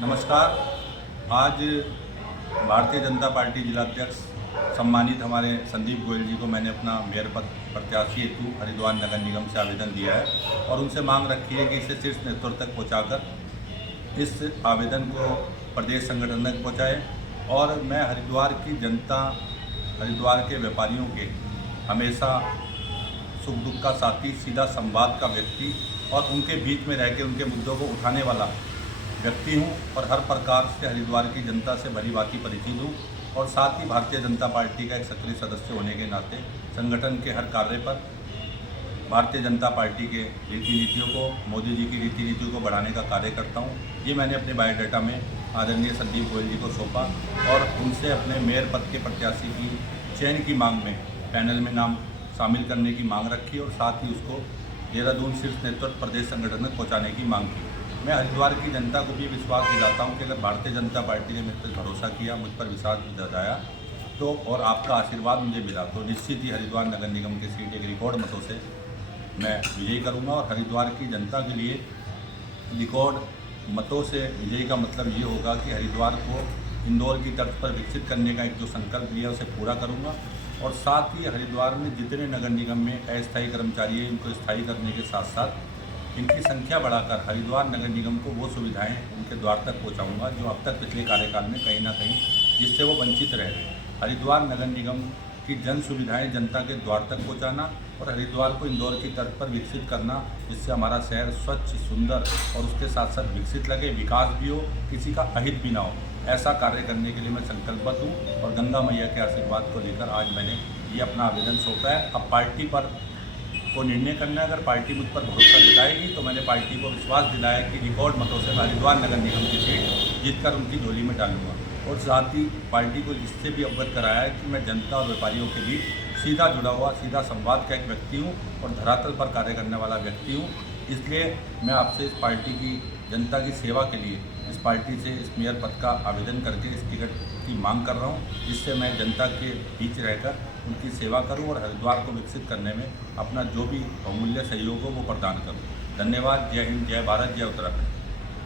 नमस्कार। आज भारतीय जनता पार्टी जिलाध्यक्ष सम्मानित हमारे संदीप गोयल जी को मैंने अपना मेयर पद प्रत्याशी हेतु हरिद्वार नगर निगम से आवेदन दिया है और उनसे मांग रखी है कि इसे शीर्ष नेतृत्व तक पहुंचाकर इस आवेदन को प्रदेश संगठन तक पहुंचाए। और मैं हरिद्वार की जनता, हरिद्वार के व्यापारियों के हमेशा सुख दुख का साथी, सीधा संवाद का व्यक्ति और उनके बीच में रह के उनके मुद्दों को उठाने वाला व्यक्ति हूँ और हर प्रकार से हरिद्वार की जनता से भली भांति परिचित हूँ। और साथ ही भारतीय जनता पार्टी का एक सक्रिय सदस्य होने के नाते संगठन के हर कार्य पर भारतीय जनता पार्टी के रीति नीतियों को, मोदी जी की रीति नीतियों को बढ़ाने का कार्य करता हूँ। ये मैंने अपने बायोडाटा में आदरणीय संदीप गोयल जी को सौंपा और उनसे अपने मेयर पद के प्रत्याशी की चयन की मांग में पैनल में नाम शामिल करने की मांग रखी और साथ ही उसको देहरादून शीर्ष नेतृत्व प्रदेश संगठन में पहुँचाने की मांग की। मैं हरिद्वार की जनता को भी विश्वास दिलाता हूं कि अगर भारतीय जनता पार्टी ने मुझ पर भरोसा किया, मुझ पर विश्वास जताया तो और आपका आशीर्वाद मुझे मिला तो निश्चित ही हरिद्वार नगर निगम की सीट एक रिकॉर्ड मतों से मैं विजयी करूंगा। और हरिद्वार की जनता के लिए रिकॉर्ड मतों से विजयी का मतलब ये होगा कि हरिद्वार को इंदौर की तर्ज पर विकसित करने का एक जो संकल्प लिया उसे पूरा करूँगा। और साथ ही हरिद्वार में जितने नगर निगम में अस्थायी कर्मचारी हैं इनको स्थायी करने के साथ साथ इनकी संख्या बढ़ाकर हरिद्वार नगर निगम को वो सुविधाएं उनके द्वार तक पहुंचाऊंगा जो अब तक पिछले कार्यकाल में कहीं ना कहीं जिससे वो वंचित रह गए। हरिद्वार नगर निगम की जन सुविधाएं जनता के द्वार तक पहुंचाना और हरिद्वार को इंदौर की तर्ज पर विकसित करना जिससे हमारा शहर स्वच्छ, सुंदर और उसके साथ साथ विकसित लगे, विकास भी हो, किसी का अहित भी ना हो, ऐसा कार्य करने के लिए मैं संकल्पबद्ध हूँ। और गंगा मैया के आशीर्वाद को लेकर आज मैंने ये अपना आवेदन सौंपा है। अब पार्टी पर को निर्णय करना है। अगर पार्टी मुझ पर भरोसा जताएगी तो मैंने पार्टी को विश्वास दिलाया कि रिकॉर्ड मतों से हरिद्वार नगर निगम की सीट जीतकर उनकी झोली में डालूंगा। और साथ ही पार्टी को इससे भी अवगत कराया है कि मैं जनता और व्यापारियों के बीच सीधा जुड़ा हुआ, सीधा संवाद का एक व्यक्ति हूँ और धरातल पर कार्य करने वाला व्यक्ति हूँ। इसलिए मैं आपसे इस पार्टी की, जनता की सेवा के लिए इस पार्टी से इस मेयर पद का आवेदन करके इस टिकट की मांग कर रहा हूँ, जिससे मैं जनता के बीच रहकर उनकी सेवा करूं और हरिद्वार को विकसित करने में अपना जो भी बहुमूल्य सहयोग हो वो प्रदान करूं। धन्यवाद। जय हिंद, जय भारत, जय उत्तराखंड।